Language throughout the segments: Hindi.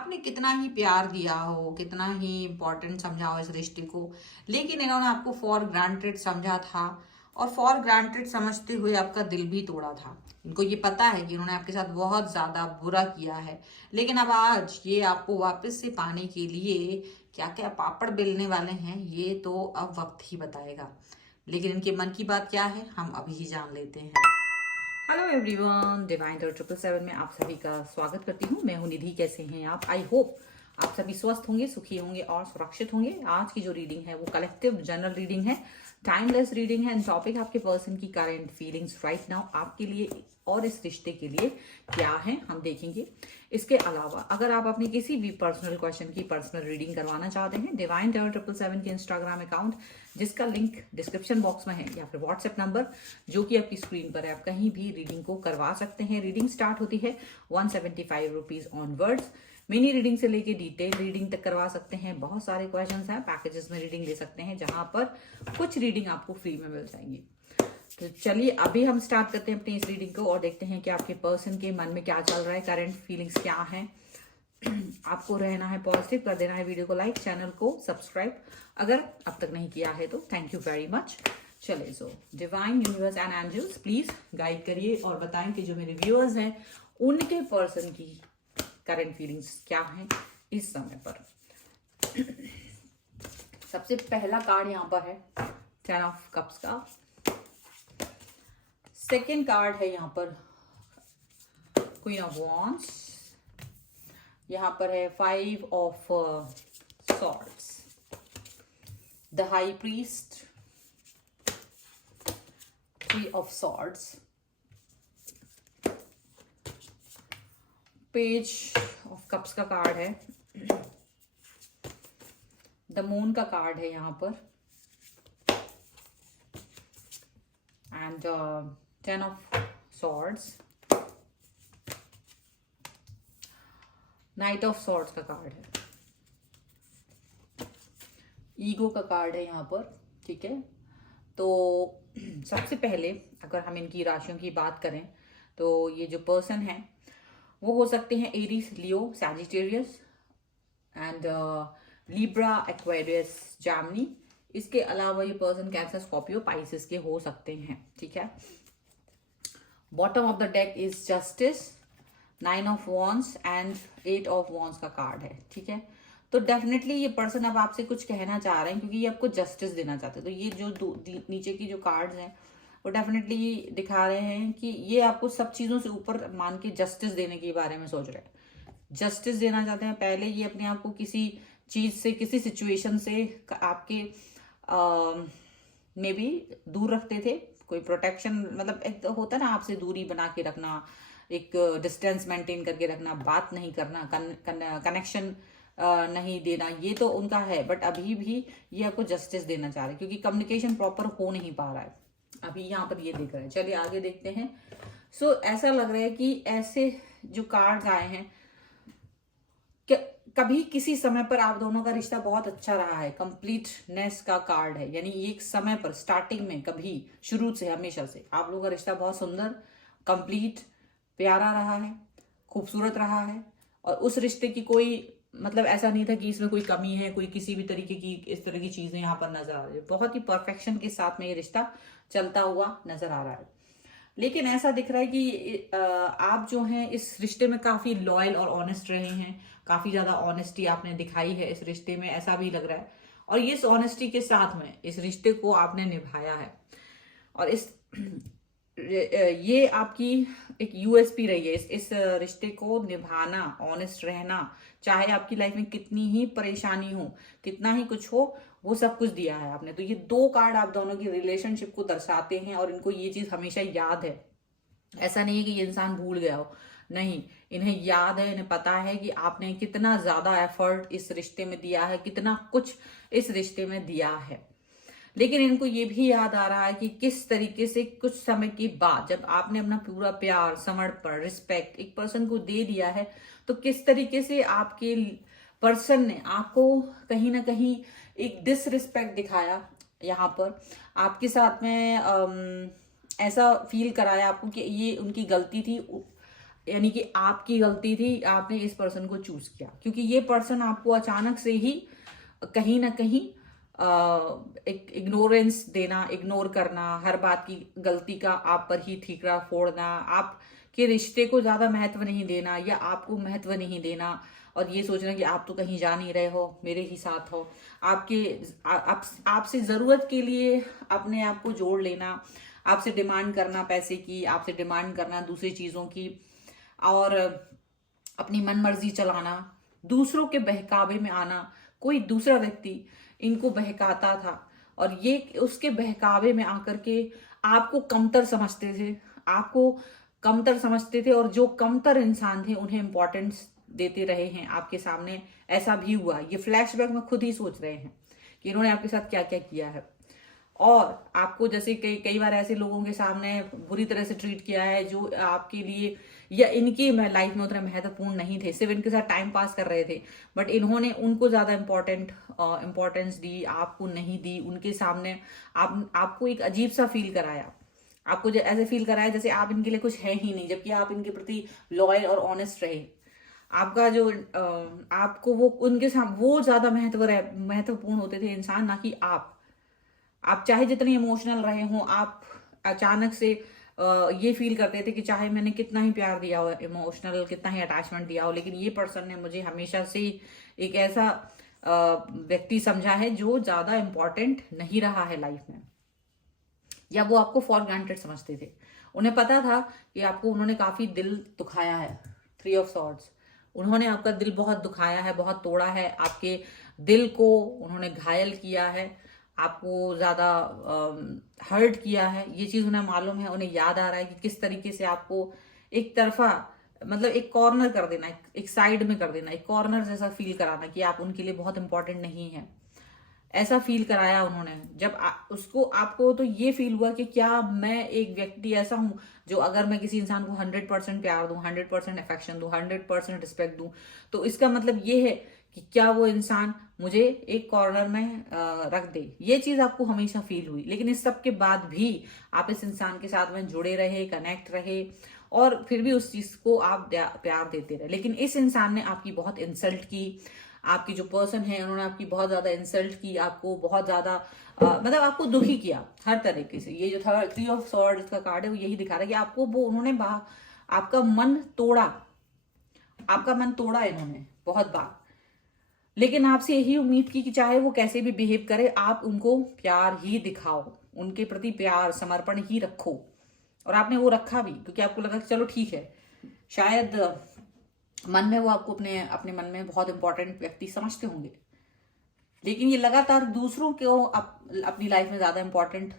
आपने कितना ही प्यार दिया हो, कितना ही इम्पोर्टेंट समझा हो इस रिश्ते को, लेकिन इन्होंने आपको फॉर ग्रांटेड समझा था और फॉर ग्रांटेड समझते हुए आपका दिल भी तोड़ा था। इनको ये पता है कि इन्होंने आपके साथ बहुत ज़्यादा बुरा किया है, लेकिन अब आज ये आपको वापस से पाने के लिए क्या क्या पापड़ बेलने वाले हैं, ये तो अब वक्त ही बताएगा। लेकिन इनके मन की बात क्या है, हम अभी ही जान लेते हैं। हेलो एवरीवन, डिवाइन 777 में आप सभी का स्वागत करती हूँ। मैं हूँ निधि। कैसे हैं आप? आई होप आप सभी स्वस्थ होंगे, सुखी होंगे और सुरक्षित होंगे। आज की जो रीडिंग है वो कलेक्टिव जनरल रीडिंग है, टाइमलेस रीडिंग है। टॉपिक आपके पर्सन की करंट फीलिंग्स राइट नाउ आपके लिए और इस रिश्ते के लिए क्या है, हम देखेंगे। इसके अलावा अगर आप अपनी किसी भी पर्सनल क्वेश्चन की पर्सनल रीडिंग करवाना चाहते हैं, डिवाइन 777 के इंस्टाग्राम अकाउंट, जिसका लिंक डिस्क्रिप्शन बॉक्स में है, या फिर व्हाट्सएप नंबर जो कि आपकी स्क्रीन पर है, आप कहीं भी रीडिंग को करवा सकते हैं। रीडिंग स्टार्ट होती है 175 रुपीज ऑनवर्ड्स। मिनी रीडिंग से लेके डिटेल रीडिंग तक करवा सकते हैं। बहुत सारे क्वेश्चंस हैं, पैकेजेस में रीडिंग ले सकते हैं, जहां पर कुछ रीडिंग आपको फ्री में मिल जाएंगी। तो चलिए अभी हम स्टार्ट करते हैं अपनी इस रीडिंग को और देखते हैं कि आपके पर्सन के मन में क्या चल रहा है, करंट फीलिंग्स क्या है। आपको रहना है पॉजिटिव, कर देना है वीडियो को लाइक, चैनल को सब्सक्राइब अगर अब तक नहीं किया है तो। Thank you very much. चलिए, so divine universe and angels please guide करिए और बताएं कि जो मेरे व्यूअर्स हैं उनके पर्सन की करंट फीलिंग्स क्या हैं इस समय पर। सबसे पहला कार्ड यहाँ पर है 10 ऑफ कप्स का। सेकेंड कार्ड है यहाँ पर क्वीन ऑफ वॉन्ड्स। यहाँ पर है 5 of swords, the high priest, 3 of swords, page of cups का कार्ड है, द मून का कार्ड है यहाँ पर, and 10 of swords, night of swords का कार्ड है, ईगो का कार्ड है यहाँ पर। ठीक है, तो सबसे पहले अगर हम इनकी राशियों की बात करें तो ये जो पर्सन है वो हो सकते हैं Aries, Leo, Sagittarius and Libra, Aquarius, Jaimini. इसके अलावा ये पर्सन कैंसर, स्कॉर्पियो, पाइसेस के हो सकते हैं। ठीक है, bottom of the deck is justice, 9 of wands and 8 of wands का कार्ड है। ठीक है, तो डेफिनेटली ये पर्सन अब आपसे कुछ कहना चाह रहे हैं क्योंकि ये आपको जस्टिस देना चाहते हैं। तो ये जो नीचे की जो कार्ड्स हैं वो डेफिनेटली दिखा रहे हैं कि ये आपको सब चीज़ों से ऊपर मान के जस्टिस देने के बारे में सोच रहे हैं, जस्टिस देना चाहते हैं। पहले ये अपने आप को किसी चीज़ से, किसी सिचुएशन से आपके में भी दूर रखते थे, कोई प्रोटेक्शन, मतलब एक तो होता है ना आपसे दूरी बना के रखना, एक डिस्टेंस मेंटेन करके रखना, बात नहीं करना, कनेक्शन नहीं देना, ये तो उनका है। बट अभी भी ये आपको जस्टिस देना चाह रहे हैं क्योंकि कम्युनिकेशन प्रॉपर हो नहीं पा रहा है अभी, यहाँ पर ये देख रहे हैं। चलिए आगे देखते हैं। सो ऐसा लग रहा है कि ऐसे जो कार्ड्स आए हैं, कभी किसी समय पर आप दोनों का रिश्ता बहुत अच्छा रहा है। कंप्लीटनेस का कार्ड है, यानी एक समय पर, स्टार्टिंग में, कभी शुरू से, हमेशा से आप लोगों का रिश्ता बहुत सुंदर, कंप्लीट, प्यारा रहा है, खूबसूरत रहा है। और उस रिश्ते की कोई मतलब ऐसा नहीं था कि इसमें कोई कमी है, कोई किसी भी तरीके की इस तरह की चीजें यहाँ पर नजर आ रही है। बहुत ही परफेक्शन के साथ में ये रिश्ता चलता हुआ नजर आ रहा है। लेकिन ऐसा दिख रहा है कि आप जो हैं इस रिश्ते में काफी लॉयल और ऑनेस्ट रहे हैं, काफी ज्यादा ऑनेस्टी आपने दिखाई है इस रिश्ते में, ऐसा भी लग रहा है। और ये इस ऑनेस्टी के साथ में इस रिश्ते को आपने निभाया है और इस ये आपकी एक यूएसपी रही है, इस रिश्ते को निभाना, ऑनेस्ट रहना। चाहे आपकी लाइफ में कितनी ही परेशानी हो, कितना ही कुछ हो, वो सब कुछ दिया है आपने। तो ये 2 कार्ड आप दोनों की रिलेशनशिप को दर्शाते हैं और इनको ये चीज हमेशा याद है। ऐसा नहीं है कि ये इंसान भूल गया हो, नहीं, इन्हें याद है, इन्हें पता है कि आपने कितना ज्यादा एफर्ट इस रिश्ते में दिया है, कितना कुछ इस रिश्ते में दिया है। लेकिन इनको ये भी याद आ रहा है कि किस तरीके से कुछ समय के बाद जब आपने अपना पूरा प्यार, समर्पण, रिस्पेक्ट एक पर्सन को दे दिया है, तो किस तरीके से आपके पर्सन ने आपको कहीं ना कहीं एक डिसरिस्पेक्ट दिखाया। यहाँ पर आपके साथ में ऐसा फील कराया आपको कि ये उनकी गलती थी, यानी कि आपकी गलती थी, आपने इस पर्सन को चूज किया, क्योंकि ये पर्सन आपको अचानक से ही कहीं ना कहीं एक इग्नोरेंस देना, इग्नोर करना, हर बात की गलती का आप पर ही ठीकरा फोड़ना, आपके रिश्ते को ज्यादा महत्व नहीं देना या आपको महत्व नहीं देना, और ये सोचना कि आप तो कहीं जा नहीं रहे हो, मेरे ही साथ हो, आपसे जरूरत के लिए अपने आप को जोड़ लेना, आपसे डिमांड करना पैसे की, आपसे डिमांड करना दूसरी चीजों की, और अपनी मन मर्जी चलाना, दूसरों के बहकावे में आना। कोई दूसरा व्यक्ति इनको बहकाता था और ये उसके बहकावे में आकर के आपको कमतर समझते थे, आपको कमतर समझते थे, और जो कमतर इंसान थे उन्हें इंपॉर्टेंस देते रहे हैं आपके सामने। ऐसा भी हुआ, ये फ्लैशबैक में खुद ही सोच रहे हैं कि इन्होंने आपके साथ क्या क्या किया है, और आपको जैसे कई कई बार ऐसे लोगों के सामने बुरी तरह से ट्रीट किया है जो आपके लिए या इनकी लाइफ में उतना महत्वपूर्ण नहीं थे, सिर्फ इनके साथ टाइम पास कर रहे थे, बट इन्होंने उनको ज्यादा इंपॉर्टेंस दी, आपको नहीं दी। उनके सामने आपको एक अजीब सा फील कराया, आपको ऐसे फील कराया जैसे आप इनके लिए कुछ है ही नहीं, जबकि आप इनके प्रति लॉयल और ऑनेस्ट रहे। आपका जो आपको वो उनके साथ वो ज्यादा महत्वपूर्ण होते थे इंसान, ना कि आप चाहे जितने इमोशनल रहे हो, आप अचानक से ये फील करते थे कि चाहे मैंने कितना ही प्यार दिया हो, इमोशनल कितना ही अटैचमेंट दिया हो, लेकिन ये पर्सन ने मुझे हमेशा से एक ऐसा व्यक्ति समझा है जो ज्यादा इंपॉर्टेंट नहीं रहा है लाइफ में, या वो आपको फॉर ग्रांटेड समझते थे। उन्हें पता था कि आपको उन्होंने काफी दिल दुखाया है। 3 ऑफ सॉर्ड्स, उन्होंने आपका दिल बहुत दुखाया है, बहुत तोड़ा है, आपके दिल को उन्होंने घायल किया है, आपको ज्यादा हर्ट किया है। ये चीज उन्हें मालूम है, उन्हें याद आ रहा है कि किस तरीके से आपको एक तरफा, मतलब एक कॉर्नर कर देना, एक साइड में कर देना, एक कॉर्नर जैसा फील कराना कि आप उनके लिए बहुत इंपॉर्टेंट नहीं है। ऐसा फील कराया उन्होंने। जब उसको आपको तो ये फील हुआ कि क्या मैं एक व्यक्ति ऐसा हूं जो अगर मैं किसी इंसान को 100% प्यार दूं, 100% अफेक्शन दूं, 100% रिस्पेक्ट दूं, तो इसका मतलब ये है कि क्या वो इंसान मुझे एक कॉर्नर में रख दे। ये चीज आपको हमेशा फील हुई, लेकिन इस सब के बाद भी आप इस इंसान के साथ में जुड़े रहे, कनेक्ट रहे, और फिर भी उस चीज को आप प्यार देते रहे। लेकिन इस इंसान ने आपकी बहुत इंसल्ट की, आपकी जो पर्सन है उन्होंने आपकी बहुत ज्यादा इंसल्ट की, आपको बहुत ज्यादा मतलब आपको दुखी किया हर तरीके से। ये जो था 3 ऑफ सॉर्ड्स का कार्ड है, वो यही दिखा रहा है कि आपको वो उन्होंने आपका मन तोड़ा, आपका मन तोड़ा इन्होंने बहुत बार, लेकिन आपसे यही उम्मीद की कि चाहे वो कैसे भी बिहेव करे, आप उनको प्यार ही दिखाओ, उनके प्रति प्यार समर्पण ही रखो। और आपने वो रखा भी, क्योंकि आपको लगा कि चलो ठीक है, शायद मन में वो आपको अपने मन में बहुत इंपॉर्टेंट व्यक्ति समझते होंगे, लेकिन ये लगातार दूसरों को अपनी लाइफ में ज्यादा इंपॉर्टेंट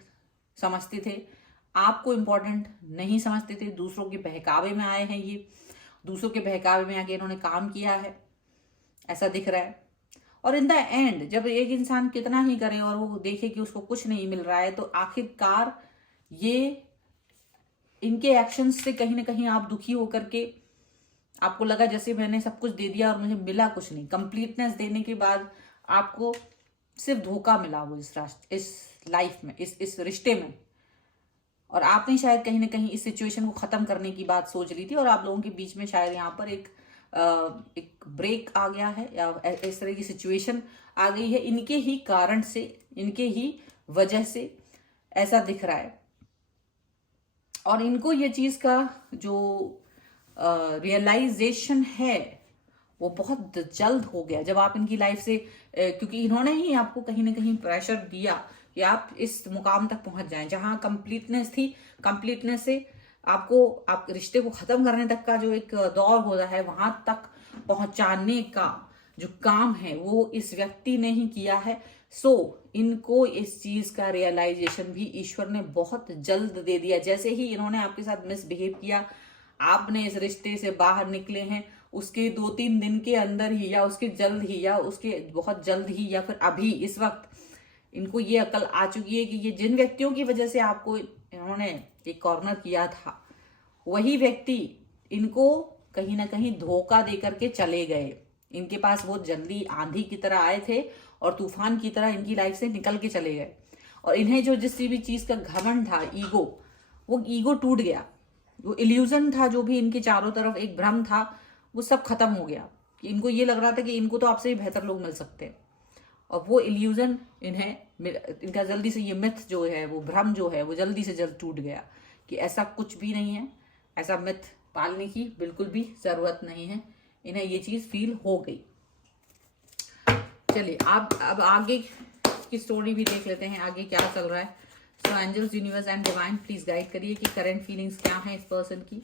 समझते थे, आपको इंपॉर्टेंट नहीं समझते थे। दूसरों के बहकावे में आए हैं, ये दूसरों के बहकावे में आके इन्होंने काम किया है, ऐसा दिख रहा है। और इन द एंड जब एक इंसान कितना ही करे और वो देखे कि उसको कुछ नहीं मिल रहा है, तो आखिरकार ये इनके एक्शंस से कहीं ना कहीं आप दुखी होकर के आपको लगा जैसे मैंने सब कुछ दे दिया और मुझे मिला कुछ नहीं। कंप्लीटनेस देने के बाद आपको सिर्फ धोखा मिला वो इस लाइफ में, इस रिश्ते में। और आपने शायद कहीं ना कहीं इस सिचुएशन को खत्म करने की बात सोच ली थी, और आप लोगों के बीच में शायद यहाँ पर एक ब्रेक आ गया है, या इस तरह की सिचुएशन आ गई है। इनके ही कारण से, इनके ही वजह से ऐसा दिख रहा है। और इनको ये चीज का जो रियलाइजेशन है वो बहुत जल्द हो गया जब आप इनकी लाइफ से, क्योंकि इन्होंने ही आपको कहीं ना कहीं प्रेशर दिया कि आप इस मुकाम तक पहुंच जाएं जहां कंप्लीटनेस थी। कंप्लीटनेस से आपको आप रिश्ते को खत्म करने तक का जो एक दौर होता है, वहां तक पहुंचाने का जो काम है वो इस व्यक्ति ने ही किया है। सो इनको इस चीज का रियलाइजेशन भी ईश्वर ने बहुत जल्द दे दिया। जैसे ही इन्होंने आपके साथ मिसबिहेव किया, आपने इस रिश्ते से बाहर निकले हैं, उसके 2-3 दिन के अंदर ही, या उसके जल्द ही, या उसके बहुत जल्द ही, या फिर अभी इस वक्त इनको ये अकल आ चुकी है कि ये जिन व्यक्तियों की वजह से आपको इन्होंने एक कॉर्नर किया था, वही व्यक्ति इनको कहीं ना कहीं धोखा देकर के चले गए। इनके पास वो जल्दी आंधी की तरह आए थे और तूफान की तरह इनकी लाइफ से निकल के चले गए। और इन्हें जो जिस भी चीज का घमंड था, ईगो, वो ईगो टूट गया। वो इल्यूजन था, जो भी इनके चारों तरफ एक भ्रम था, वो सब खत्म हो गया। कि इनको ये लग रहा था कि इनको तो आपसे भी बेहतर लोग मिल सकते हैं, और वो इल्यूजन इनका जल्दी से, ये मिथ जो है, वो भ्रम जो है, वो जल्दी से जल्द टूट गया कि ऐसा कुछ भी नहीं है, ऐसा मिथ पालने की बिल्कुल भी जरूरत नहीं है। इन्हें ये चीज फील हो गई। चलिए आप अब आगे की स्टोरी भी देख लेते हैं, आगे क्या चल रहा है। So angels, universe and divine please guide करिए कि करंट फीलिंग्स क्या है इस पर्सन की।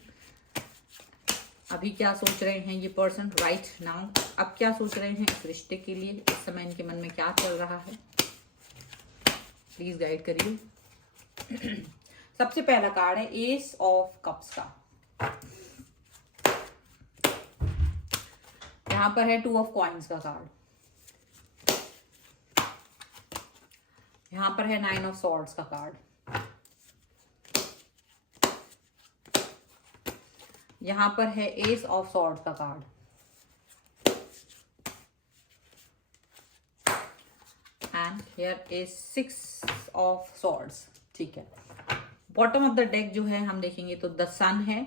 अभी क्या सोच रहे हैं ये पर्सन राइट नाउ, अब क्या सोच रहे हैं इस रिश्ते के लिए, इस समय इनके मन में क्या चल रहा है, प्लीज गाइड करिए। सबसे पहला कार्ड है एस ऑफ कप्स का। यहां पर है 2 ऑफ कॉइन्स का कार्ड, यहां पर है 9 ऑफ सॉर्ड्स का कार्ड, यहां पर है एस ऑफ सॉर्ड्स का card, and here is 6 of swords. ठीक है, बॉटम ऑफ द डेक जो है हम देखेंगे तो द सन है,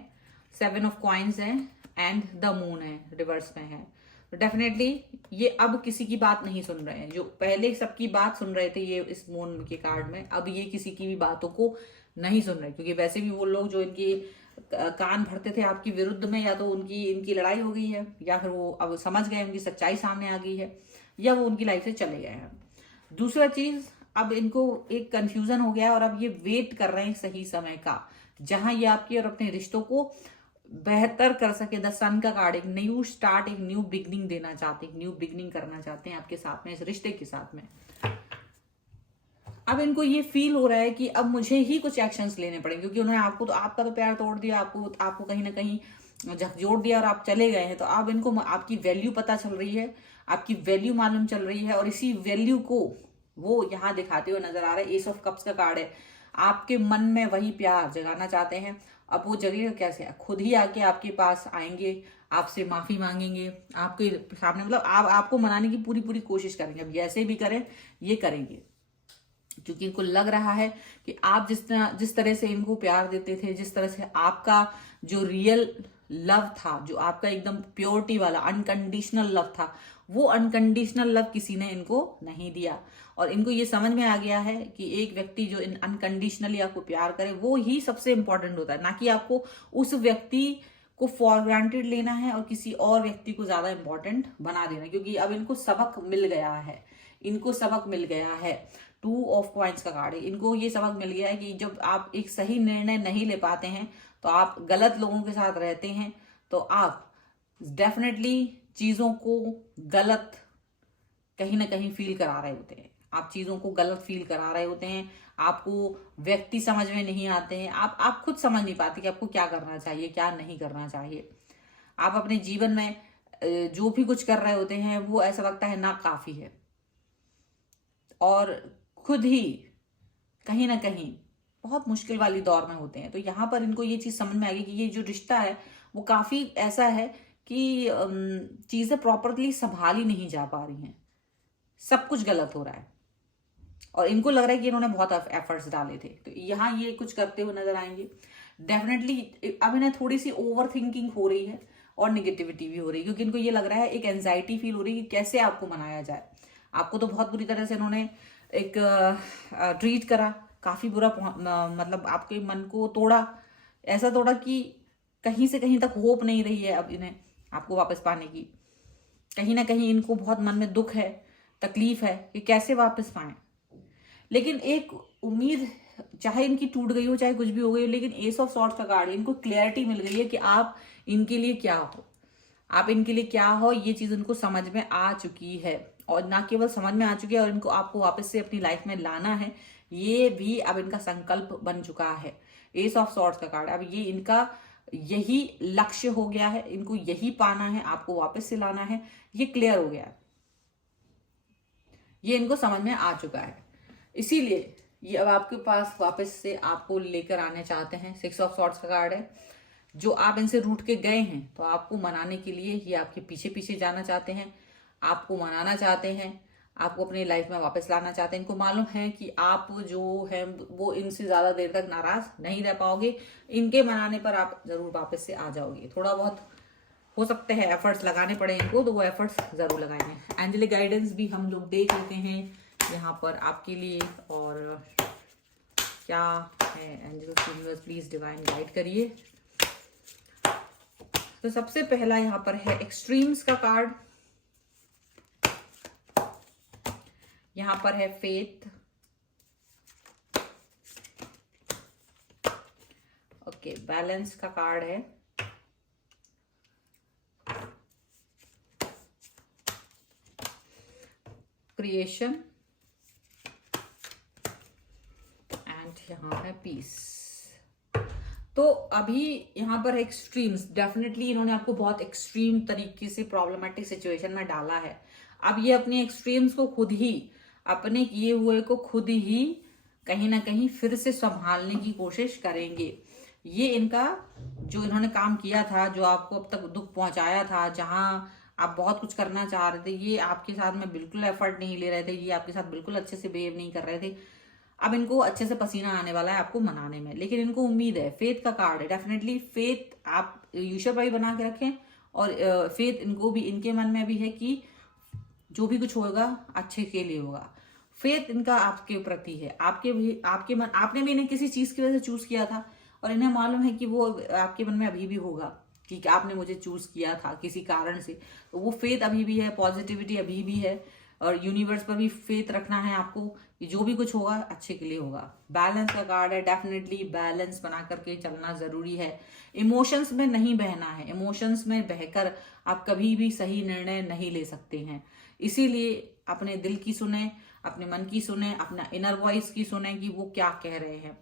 7 ऑफ कॉइन्स है, एंड द मून है, रिवर्स में है। तो डेफिनेटली ये अब किसी की बात नहीं सुन रहे हैं। जो पहले सबकी बात सुन रहे थे ये इस मून के कार्ड में, अब ये किसी की भी बातों को नहीं सुन रहे, क्योंकि वैसे भी वो लोग जो इनकी कान भरते थे आपकी विरुद्ध में, या तो इनकी लड़ाई हो गई है, या फिर वो अब समझ गए, उनकी सच्चाई सामने आ गई है, या वो उनकी लाइफ से चले गए हैं। दूसरा चीज, अब इनको एक कंफ्यूजन हो गया है, और अब ये वेट कर रहे हैं सही समय का, जहां ये आपके और अपने रिश्तों को बेहतर कर सके। द सन का कार्ड एक न्यू स्टार्ट, एक न्यू बिगनिंग देना चाहते हैं, न्यू बिगनिंग करना चाहते हैं आपके साथ में, इस रिश्ते के साथ में। अब इनको ये फील हो रहा है कि अब मुझे ही कुछ एक्शंस लेने पड़ेंगे, क्योंकि उन्होंने आपका तो प्यार तोड़ दिया, आपको कहीं ना कहीं झकझोर दिया और आप चले गए हैं। तो अब इनको आपकी वैल्यू पता चल रही है, आपकी वैल्यू मालूम चल रही है, और इसी वैल्यू को वो यहाँ दिखाते हुए नजर आ रहे हैं। एस ऑफ कप्स का कार्ड है, आपके मन में वही प्यार जगाना चाहते हैं। अब वो जगेगा कैसे, खुद ही आके आपके पास आएंगे, आपसे माफी मांगेंगे, आपके सामने, मतलब आपको मनाने की पूरी पूरी कोशिश करेंगे। अब जैसे भी करें ये करेंगे, क्योंकि इनको लग रहा है कि आप जिस तरह से इनको प्यार देते थे, जिस तरह से आपका जो रियल लव था, जो आपका एकदम प्योरिटी वाला अनकंडीशनल लव था, वो अनकंडीशनल लव किसी ने इनको नहीं दिया। और इनको ये समझ में आ गया है कि एक व्यक्ति जो अनकंडीशनली आपको प्यार करे, वो ही सबसे इंपॉर्टेंट होता है, ना कि आपको उस व्यक्ति को फॉर ग्रांटेड लेना है और किसी और व्यक्ति को ज्यादा इंपॉर्टेंट बना देना। क्योंकि अब इनको सबक मिल गया है, इनको सबक मिल गया है। 2 ऑफ कॉइन्स का कार्ड है, इनको ये सबक मिल गया है कि जब आप एक सही निर्णय नहीं ले पाते हैं, तो आप गलत लोगों के साथ रहते हैं, तो आप डेफिनेटली चीजों को गलत कहीं ना कहीं फील करा रहे होते हैं। आप चीजों को गलत फील करा रहे होते हैं, आपको व्यक्ति समझ में नहीं आते हैं, आप खुद समझ नहीं पाते कि आपको क्या करना चाहिए, क्या नहीं करना चाहिए। आप अपने जीवन में जो भी कुछ कर रहे होते हैं, वो ऐसा लगता है ना काफी है, और खुद ही कहीं ना कहीं बहुत मुश्किल वाली दौर में होते हैं। तो यहाँ पर इनको ये चीज समझ में आ गई कि ये जो रिश्ता है वो काफी ऐसा है कि चीजें प्रॉपरली संभाली नहीं जा पा रही हैं, सब कुछ गलत हो रहा है, और इनको लग रहा है कि इन्होंने बहुत एफर्ट्स डाले थे। तो यहाँ ये कुछ करते हुए नजर आएंगे डेफिनेटली। अब इन्हें थोड़ी सी ओवर थिंकिंग हो रही है और निगेटिविटी भी हो रही है, क्योंकि इनको ये लग रहा है, एक एंजाइटी फील हो रही है कि कैसे आपको मनाया जाए। आपको तो बहुत बुरी तरह से इन्होंने एक ट्रीट करा, काफी बुरा, मतलब आपके मन को तोड़ा, ऐसा तोड़ा कि कहीं से कहीं तक होप नहीं रही है अब इन्हें आपको वापस पाने की। कहीं ना कहीं इनको बहुत मन में दुख है, तकलीफ है कि कैसे वापस पाएं। लेकिन एक उम्मीद, चाहे इनकी टूट गई हो, चाहे कुछ भी हो गई हो, लेकिन एस ऑफ सॉर्ड्स का कार्ड, इनको क्लैरिटी मिल गई है कि आप इनके लिए क्या हो, आप इनके लिए क्या हो, ये चीज उनको समझ में आ चुकी है। और ना केवल समझ में आ चुकी है, और इनको आपको वापस से अपनी लाइफ में लाना है, ये भी अब इनका संकल्प बन चुका है। एस ऑफ सॉर्ड्स का कार्ड, अब ये इनका यही लक्ष्य हो गया है, इनको यही पाना है, आपको वापस से लाना है, ये क्लियर हो गया है, ये इनको समझ में आ चुका है। इसीलिए ये अब आपके पास वापस से आपको लेकर आने चाहते हैं। 6 ऑफ सॉर्ड्स का कार्ड है, जो आप इनसे रूठ के गए हैं, तो आपको मनाने के लिए ये आपके पीछे पीछे जाना चाहते हैं, आपको मनाना चाहते हैं, आपको अपनी लाइफ में वापस लाना चाहते हैं। इनको मालूम है कि आप जो है वो इनसे ज्यादा देर तक नाराज नहीं रह पाओगे, इनके मनाने पर आप जरूर वापस से आ जाओगे। थोड़ा बहुत हो सकते हैं एफर्ट्स लगाने पड़े इनको, तो वो एफर्ट्स जरूर लगाएंगे। एंजेलिक गाइडेंस भी हम लोग देख लेते हैं यहाँ पर आपके लिए, और क्या है angels universe please divine guide करिए। तो सबसे पहला यहाँ पर है एक्सट्रीम्स का कार्ड, यहाँ पर है फेथ, ओके, बैलेंस का कार्ड है, क्रिएशन, एंड यहाँ है पीस। तो अभी यहाँ पर एक्सट्रीम्स, डेफिनेटली इन्होंने आपको बहुत एक्सट्रीम तरीके से प्रॉब्लमेटिक सिचुएशन में डाला है। अब ये अपने एक्सट्रीम्स को खुद ही, अपने किए हुए को खुद ही कहीं ना कहीं फिर से संभालने की कोशिश करेंगे। ये इनका जो इन्होंने काम किया था, जो आपको अब तक दुख पहुंचाया था, जहां आप बहुत कुछ करना चाह रहे थे, ये आपके साथ में बिल्कुल एफर्ट नहीं ले रहे थे, ये आपके साथ बिल्कुल अच्छे से बिहेव नहीं कर रहे थे। अब इनको अच्छे से पसीना आने वाला है आपको मनाने में, लेकिन इनको उम्मीद है। फेथ का कार्ड है, डेफिनेटली फेथ आप ईश्वर भाई बना के रखें, और फेथ इनको भी, इनके मन में भी है कि जो भी कुछ होगा अच्छे के लिए होगा। फेथ इनका आपके प्रति है, आपके मन, आपने भी इन्हें किसी चीज की वजह से चूज किया था, और इन्हें मालूम है कि वो आपके मन में अभी भी होगा कि आपने मुझे चूज किया था किसी कारण से। तो वो फेथ अभी भी है, पॉजिटिविटी अभी भी है, और यूनिवर्स पर भी फेथ रखना है आपको कि जो भी कुछ होगा अच्छे के लिए होगा। बैलेंस का कार्ड है, डेफिनेटली बैलेंस बना करके चलना जरूरी है। इमोशंस में नहीं बहना है, इमोशंस में बहकर आप कभी भी सही निर्णय नहीं ले सकते हैं। इसीलिए अपने दिल की सुने, अपने मन की सुने, अपना इनर वॉइस की सुने कि वो क्या कह रहे हैं।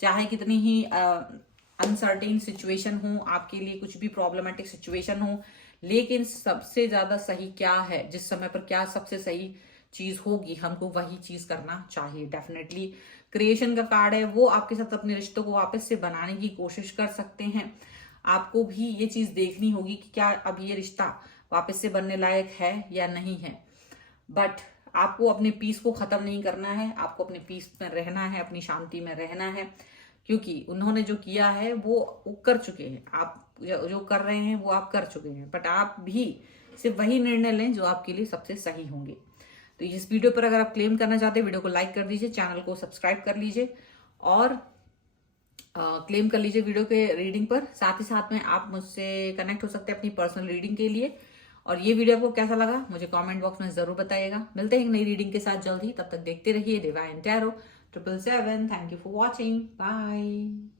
चाहे कितनी ही अनसर्टेन सिचुएशन हो आपके लिए, कुछ भी प्रॉब्लमेटिक सिचुएशन हो, लेकिन सबसे ज्यादा सही क्या है, जिस समय पर क्या सबसे सही चीज होगी, हमको वही चीज करना चाहिए। डेफिनेटली क्रिएशन का कार्ड है, वो आपके साथ अपने रिश्तों को वापस से बनाने की कोशिश कर सकते हैं। आपको भी ये चीज देखनी होगी कि क्या अब ये रिश्ता वापस से बनने लायक है या नहीं है। बट आपको अपने पीस को खत्म नहीं करना है, आपको अपने पीस में रहना है, अपनी शांति में रहना है, क्योंकि उन्होंने जो किया है वो कर चुके हैं। आप जो कर रहे हैं वो आप कर चुके हैं, बट आप भी सिर्फ वही निर्णय लें जो आपके लिए सबसे सही होंगे। तो इस वीडियो पर अगर आप क्लेम करना चाहते हैं, वीडियो को लाइक कर दीजिए, चैनल को सब्सक्राइब कर लीजिए, और क्लेम कर लीजिए वीडियो के रीडिंग पर। साथ ही साथ में आप मुझसे कनेक्ट हो सकते हैं अपनी पर्सनल रीडिंग के लिए। और ये वीडियो आपको कैसा लगा मुझे कमेंट बॉक्स में जरूर बताइएगा। मिलते हैं एक नई रीडिंग के साथ जल्द ही, तब तक देखते रहिए divine tarot 777। Thank you for watching, bye.